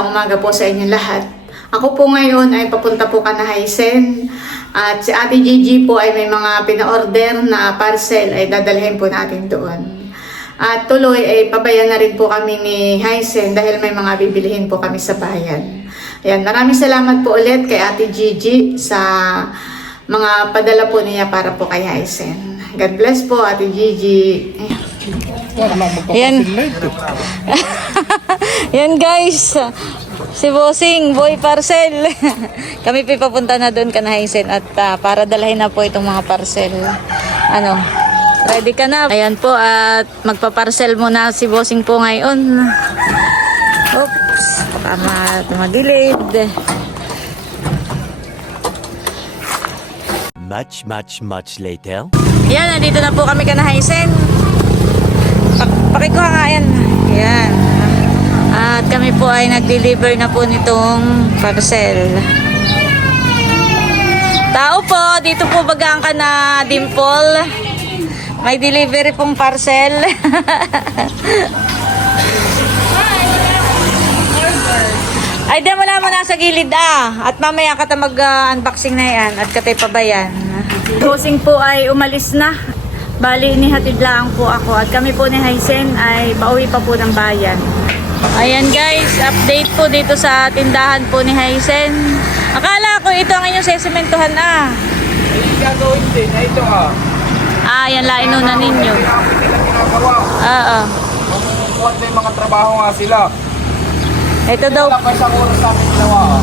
magandang umaga po sa inyo lahat. Ako po ngayon ay papunta po ka na Haisen at si Ate Gigi po ay may mga pina-order na parcel ay dadalhin po natin doon. At tuloy ay pabayan na rin po kami ni Haisen dahil may mga bibilihin po kami sa bayan. Ayan, maraming salamat po ulit kay Ate Gigi sa mga padala po niya para po kay Haisen. God bless po Ate Gigi. Ayan. Yan guys. Si Bossing, Boy Parcel. Kami pa papunta na doon kanahaisen at ah, para dalhin na po itong mga parcel. Ano, ready ka na? Ayan po at magpa-parcel muna si Bossing po ngayon. Oops, baka ma- magilid. Much, much, much later. Yan, nandito na po kami kanahaisen. Pa- pakikuha nga yan. Yan. At kami po ay nag-deliver na po nitong parcel. Tao po, dito po bagaan ka na Dimple. May delivery pong parcel. Ay, di mo naman nasa gilid ah. At mamaya ka mag-unboxing na yan at katay pa ba yan? Closing po ay umalis na. Bali, inihatid lang po ako. At kami po ni Haisen ay pauwi pa po ng bayan. Ayan guys, update po dito sa tindahan po ni Haisen. Akala ko ito ang inyong sesementohan ah. Hindi gagawin din. Ito ah. Ah, yan lain na ninyo. Pinapit nila ginagawa. Oo. Kumukuha na yung mga trabaho nga sila. Ito daw, Wala pa isang oras sa amin ginawa ah.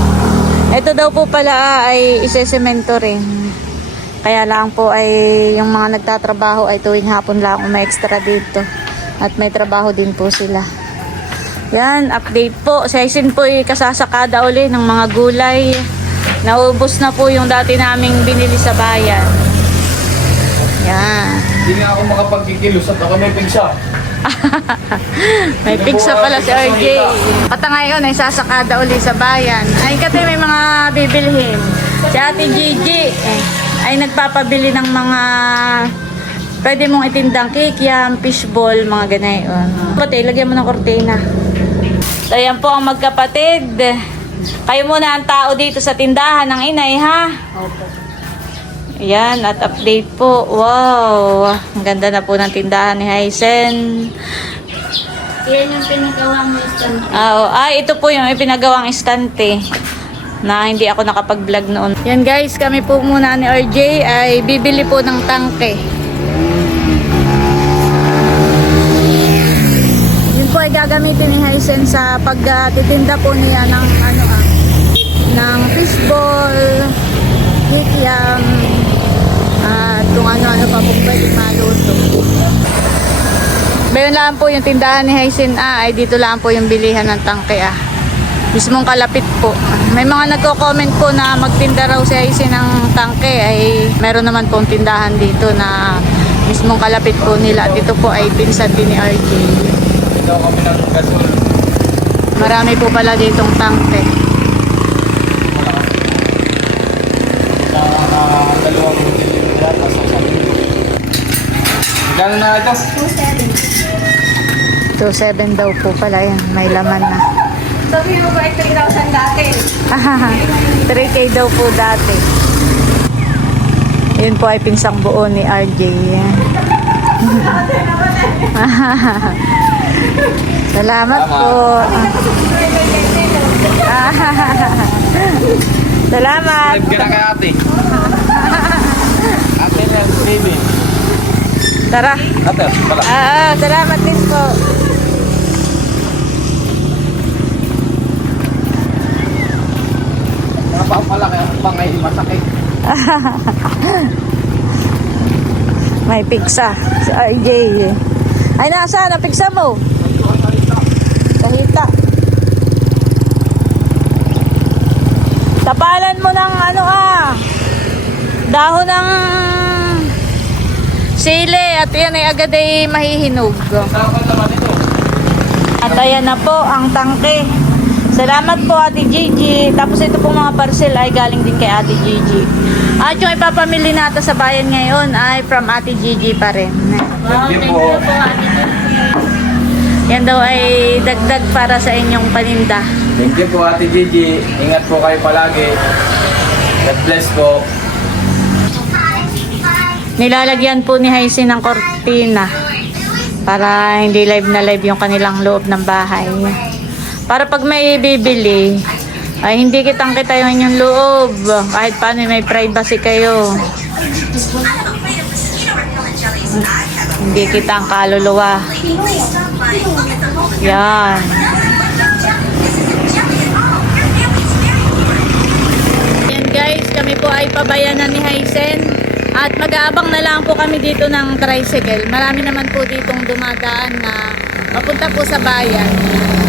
ito daw po pala ah, ay isesemento rin. Kaya lang po ay yung mga nagtatrabaho ay tuwing hapon lang may extra dito. At may trabaho din po sila. Yan, update po. Sa isin po ay kasasakada uli ng mga gulay. Naubos na po yung dati naming binili sa bayan. Yan. Hindi nga ako makapagkikilos at ako may pigsa. May pigsa pala si RJ. Pata ngayon ay sasakada uli sa bayan. Ay kati may mga bibilhin. Si Ate Gigi eh, ay nagpapabili ng mga pwede mong itindang kikiam, fishball, mga ganayon. Pati, lagyan mo ng kortina. So, yan po ang magkapatid. Kayo muna ang tao dito sa tindahan ng inay, ha? Yan, at update po. Wow! Ang ganda na po ng tindahan ni Hysen. Yan yung pinagawa mo stand. Ah, oh. ay, ito po yung ipinagawang estante na hindi ako nakapag-vlog noon. Yan guys, kami po muna ni RJ ay bibili po ng tangke. Yun po ay gagamitin ni Hysen sa pagtitinda po niya ng ano ah, ng fishball, kikiam, at kung ano-ano pa po pwedeng maluto. Bayon lang po yung tindahan ni Hysen ah, ay dito lang po yung bilihan ng tangke ah. Mismong kalapit po. May mga nagko-comment po na magtinda raw si Hysen ng tangke ay meron naman pong tindahan dito na mismong kalapit po nila. At ito po ay pinsan din ni RJ. Ito kami ng gasol. Marami po pala ditong tangke. Dalawang sa sabi. Magkano na ito? 2.7 daw po pala yan. May laman na. Sabi mo ba ay 3,000 dati? 3K daw po dati. Yun po ay pinsang buo ni RJ. Salamat po. Salamat. Live ka na kay ate. ate na, baby. Tara. Ate, pala. Ah, salamat din po. Napapala kaya ang pangay masakit. May pigsa. Si RJ. Ay, nasa? Na pigsa mo? Kahita. Tapalan mo ng ano ah. Dahon ng sili at yan ay agad ay mahihinog. At ayan na po ang tangke. Salamat po Ate Gigi. Tapos ito pong mga parcel ay galing din kay Ate Gigi. At yung ipapamili natin sa bayan ngayon ay from Ate Gigi pa rin. Thank you po. Yan daw ay dagdag para sa inyong paninda. Thank you po Ate Gigi. Ingat po kayo palagi. God bless po. Nilalagyan po ni Haisi ng kortina para hindi live na live yung kanilang loob ng bahay. Para pag may bibili, ay hindi kitang kita yung inyong loob. Kahit paano may privacy kayo. Hindi kita ang kaluluwa. Yan. Yan guys, kami po ay pabayanan ni Haisen. At mag-aabang na lang po kami dito ng tricycle. Marami naman po ditong dumadaan na papunta po sa bayan.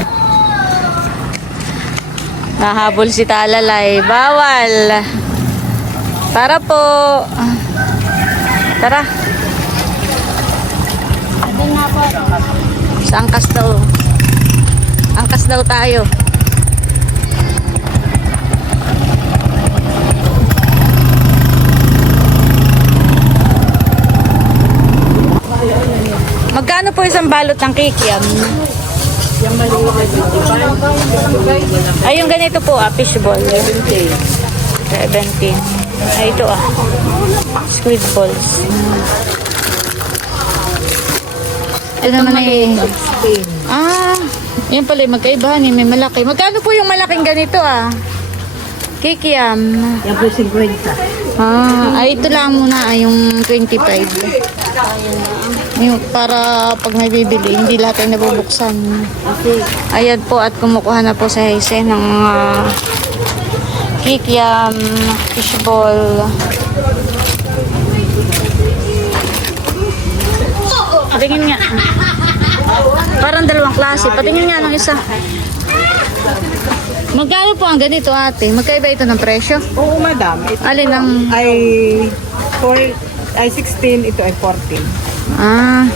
Nahabol si Talalay. Bawal. Para po. Tara. Sa angkas daw. Angkas daw tayo. Magkano po isang balot ng kikiam? Ay, yung ganito po ah, fishball. 17. 17. Ay, ito ah. Squid balls. Ito naman ay... Ah, yan pala yung magkaibahan eh. May malaki. Magkano po yung malaking ganito ah? Kikiam. Yan po 50. Ah, ay ito lang muna ay yung 25. Yung para pag may bibili, hindi lahat ay nabubuksan. Ayan po at kumukuha na po sa Haise ng mga kikiam, fishball. Patingin nga. Parang dalawang klase. Patingin nga ng isa. Magkano po ang ganito ate? Magkaiba ito ng presyo? Oo, madam. Ito Alin ang... ay, four, ay 16, ito ay 14. Ah,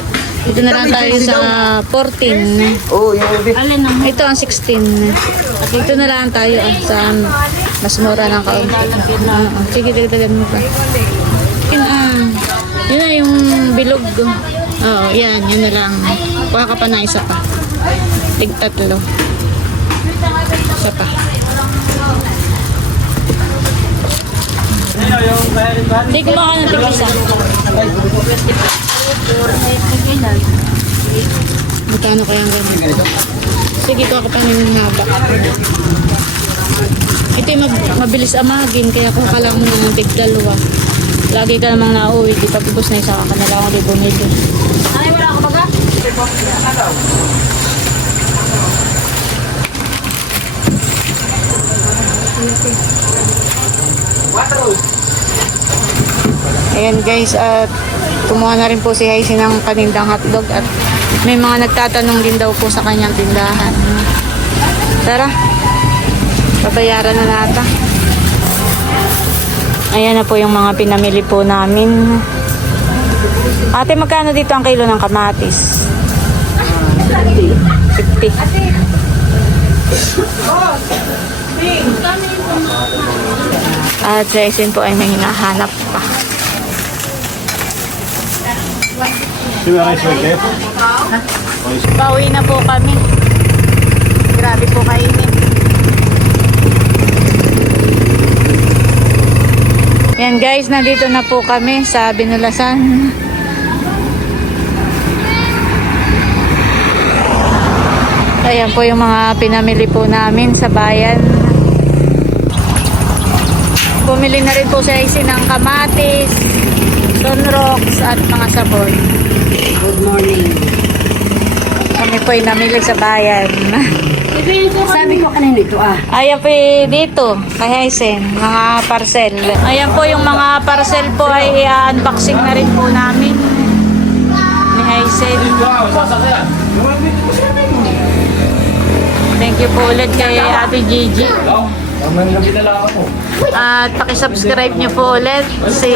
ito na lang tayo sa 14. Oh, yung Alin ang? Ito ang 16. Dito na lang tayo ah, sa mas mura ng kaunti. Ah, ah. sige, dagdagan mo pa. Yun, ah, yun na yung bilog. Oo, yan, yun na lang. Kuha ka pa na isa pa. Tig tatlo. Isa pa. Hindi kumakan ng tig isa. Magkano kaya ang ganito? Sige, kuha ka pa ng haba. Ito yung mag- mabilis amagin, kaya kung kala mo ng tig dalawa. Lagi ka namang nauwi, di pagkubos na isa ka na lang ulit bumili. Ay, wala ka baga? Ayan guys, at kumuha na rin po si Haisi ng kanindang hotdog at may mga nagtatanong din daw po sa kanyang tindahan. Tara, babayaran na nata. Ayan na po yung mga pinamili po namin. Ate, magkano dito ang kilo ng kamatis? 50. At sa po ay may hinahanap pa. Pauwi na po kami. Grabe po kainin. Yan guys, nandito na po kami sa Binulasan. Ayan po yung mga pinamili po namin sa bayan. Bumili na rin po sa isi ng kamatis, sunrocks at mga sabon. Good morning. Kami po ay namili sa bayan. Sabi ko kanina ito ah. Ayan po eh, dito, kay Hysen, mga parcel. Ayan po yung mga parcel po ay i-unboxing na rin po namin ni Hysen. Thank you po ulit kay Ate Gigi. At pakisubscribe niyo po ulit si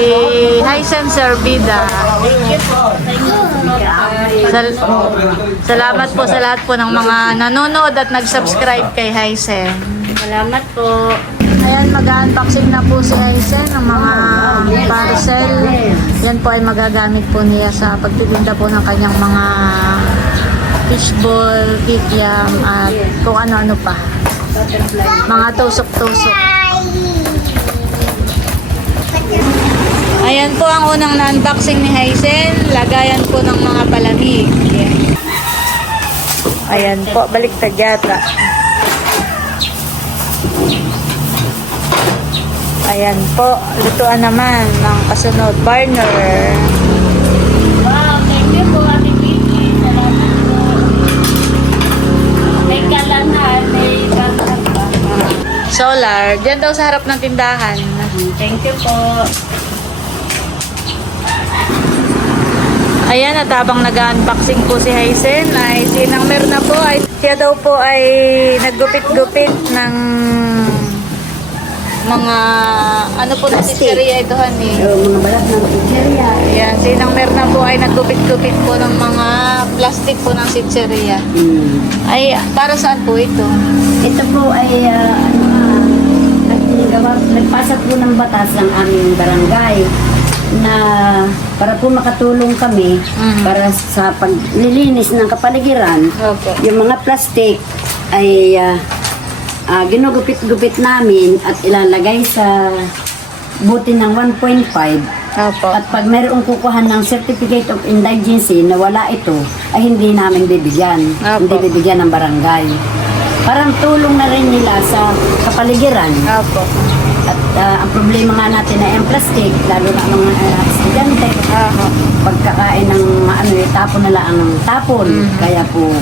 Hysen Servida. Sal- salamat po sa lahat po ng mga nanonood at nag-subscribe kay Hysen. Salamat po. Ayan, mag-unboxing na po si Hysen ng mga parcel. Yan po ay magagamit po niya sa pagtitinda po ng kanyang mga fishball, kikiam, at kung ano-ano pa. Mga tusok-tusok. Ayan po ang unang na-unboxing ni Haisen. Lagayan po ng mga palamig. Ayan po, baliktad yata. Ayan po, lutuan naman ng kasunod burner. Solar, dyan daw sa harap ng tindahan. Thank you po. Ayan, at habang nag-unboxing po si Haisen, ay si Inang Merna po, ay siya daw po ay naggupit-gupit ng mga, ano po na sisiriya ito, honey? mga balat ng pizzeria. Ayan, si Inang Merna po ay naggupit-gupit po ng mga plastic po ng sitseriya. Ay, para saan po ito? Ito po ay ah, ano naggawa, nagpasa po ng batas ng aming barangay na para po makatulong kami Mhm. para sa paglilinis ng kapaligiran Opo. yung mga plastic ay ah, ah, ginugupit-gupit namin at ilalagay sa buti ng 1.5 Opo. At pag mayroong kukuhan ng Certificate of Indigency na wala ito, ay hindi namin bibigyan. Apo. Hindi bibigyan ng barangay. Parang tulong na rin nila sa kapaligiran. Opo. At ah, ang problema nga natin ay ang plastic, lalo na ang mga ah, estudyante. Pagkakain ng ano, tapon na lang ang tapon. Kaya po,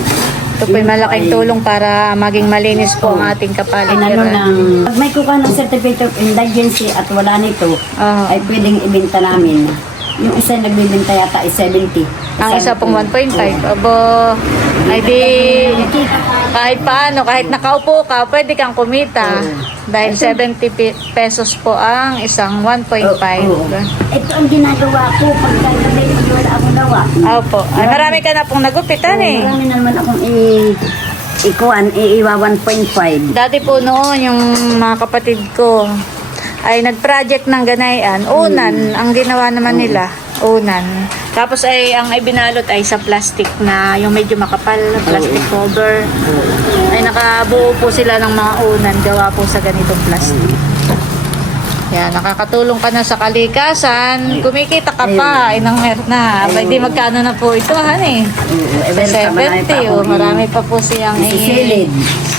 Ito po malaking ay- tulong para maging malinis po ang ating Inano kapaligiran. ng, pag may kukuha ng Certificate of Indigency at wala nito, Ah. ay pwedeng ibenta namin. Yung isa nagbibenta yata ay 70. Ang isa pong 1.5. Abo, ay di, kahit paano, kahit nakaupo ka, pwede kang kumita. Dahil 70 pi- pesos po ang isang 1.5. Oo. Ito ang ginagawa ko pagka gabi wala akong gawa. Opo. Ay, marami ka na pong nagupitan eh. Marami naman akong i ikuan, iiwa 1.5. Dati po noon, yung mga kapatid ko, ay nag-project ng ganayan. Unan, ang ginawa naman nila, unan. Tapos ay ang ibinalot ay sa plastic na yung medyo makapal, plastic cover. Ay nakabuo po sila ng mga unan, gawa po sa ganitong plastic. Yan, nakakatulong ka na sa kalikasan. Kumikita ka pa, inang na. Di magkano na po ito, honey? Oo, eh, Sa pa, marami 70, pa oh, akong marami pa po siyang i- Isisilid.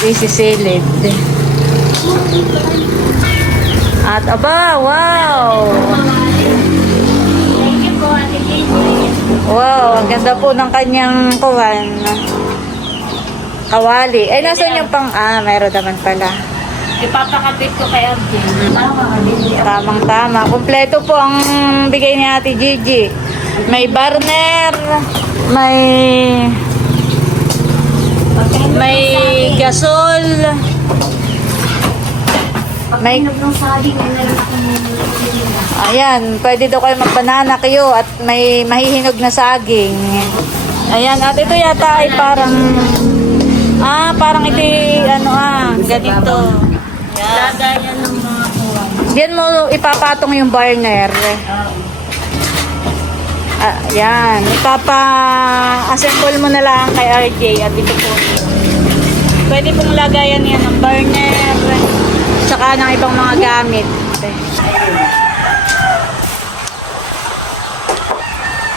Isisilid. At aba, wow! Thank you po, Ate Gigi. Wow, ang ganda po ng kanyang kuwan. Kawali. Eh, nasan yung pang... Ah, meron naman pala. Ipapakabit ko kay Arjen. Tamang tama. Kompleto po ang bigay ni Ate Gigi. May burner, may may gasol, may Ayan, pwede daw kayo magbanana kayo at may mahihinog na saging. Ayan, at ito yata ay parang Ah, parang ito ano ah, ganito. Lagayan ng mga kuwan. Diyan mo ipapatong yung burner. Ah, yan. Ipapa-assemble mo na lang kay RJ at ito po. Pwede pong lagayan yan ng burner tsaka ng ibang mga gamit.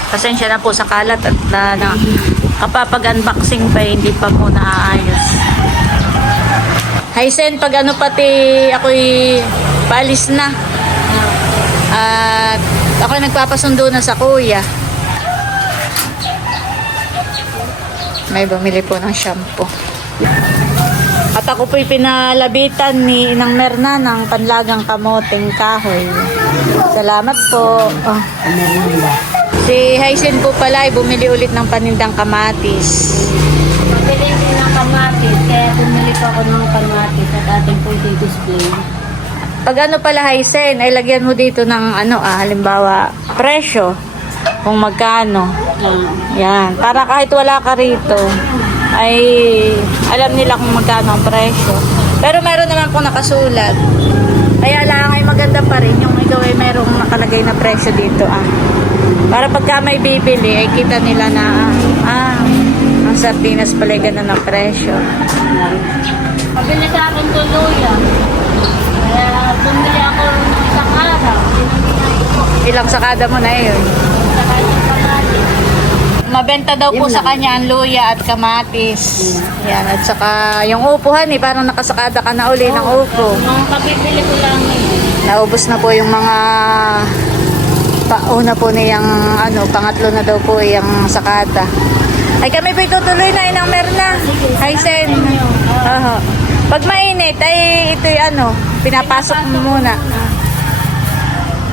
Pasensya na po sa kalat at na, na kapapag unboxing pa hindi pa po naaayos. Hysen, pag ano pati ako'y paalis na. At ako'y nagpapasundo na sa kuya. May bumili po ng shampoo. At ako po'y pinalabitan ni Inang Merna ng panlagang kamoteng kahoy. Salamat po. Oh. Si Hysen po pala ay bumili ulit ng panindang kamatis. Pabili din ng kamatis, kaya bumili ko ako ng kamatis at ating po display. Pag ano pala Hysen, ay lagyan mo dito ng ano ah, halimbawa, presyo. Kung magkano. Yan. Para kahit wala ka rito, ay alam nila kung magkano ang presyo. Pero meron naman po nakasulat. Kaya lang ay maganda pa rin yung ikaw ay merong nakalagay na presyo dito ah. Para pagka may bibili, ay kita nila na ah, ang sardinas pala ganun ang presyo. Pabili sa akin tuluya. Kaya bumili ako ng isang araw. Ilang sakada mo na yun? Mabenta daw po sa kanya ang luya at kamatis. Yan, at saka yung upuhan eh, parang nakasakada ka na uli ng upo. Mga kabibili ko lang ngayon. Naubos na po yung mga pauna po niyang ano, pangatlo na daw po yung sakada. Ay kami po itutuloy na inang Merna. Hi Sen. Oho. Pag mainit ay ito ano, pinapasok muna.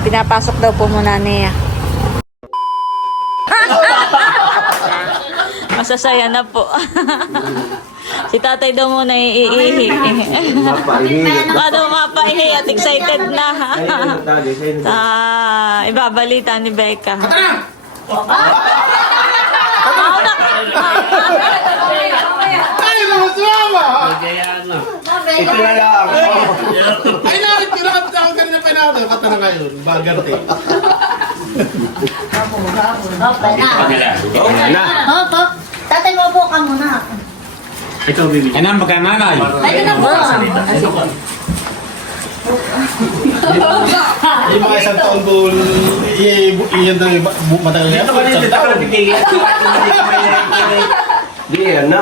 Pinapasok daw po muna niya. Masasaya na po. si tatay daw muna iihi. Baka daw mapaihi at excited na. ah, ibabalita ni Becca. Ay, naman sumama! Ito na lang. Ay, nakit ko nakit ako kanina pa natin. Kata na ngayon, bagarte. Opo. Tatay mo po ka muna. Ay na, magkananay. Ay, na po. Yung mga isang taon ko, iyan daw yung bu- matagal na yan. Isang taon. Di yan na.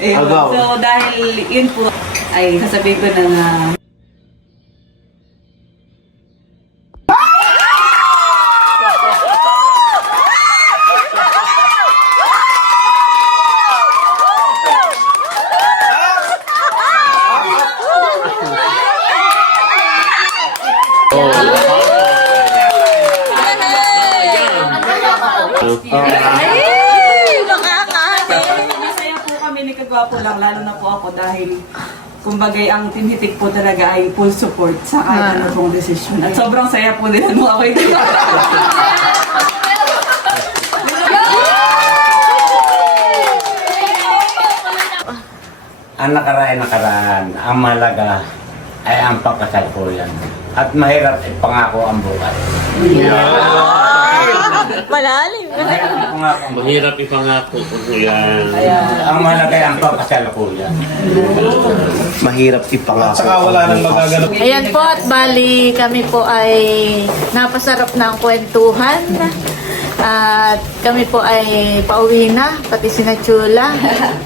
Eh, Agaw. so dahil yun po ay sasabihin ko na nga po ako dahil kumbagay ang tinitik po talaga ay full support sa kahit ano pong desisyon. At sobrang saya po nila nung ako ito. Ang nakaraan nakaraan, ang mahalaga ay ang pagkasalukuyan. At mahirap ipangako ang buhay. Malalim. Mahirap ipangako ang buhay. Mahirap ipangako po yan. Ang ay ang pagkasalukuyan. Mahirap At ipangako. saka wala nang magaganap. Ayan po at bali kami po ay napasarap ng kwentuhan. At kami po ay pauwi na, pati si Nachula.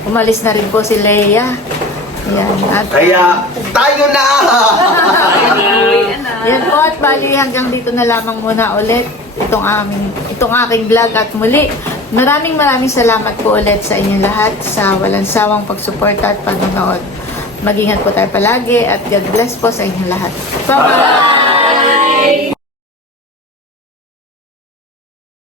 Umalis na rin po si Leia. Ayan. At, Kaya tayo na! Yan po at bali hanggang dito na lamang muna ulit itong aming itong aking vlog at muli maraming maraming salamat po ulit sa inyong lahat sa walang sawang pagsuporta at panonood. Mag-ingat po tayo palagi at God bless po sa inyong lahat. Bye-bye!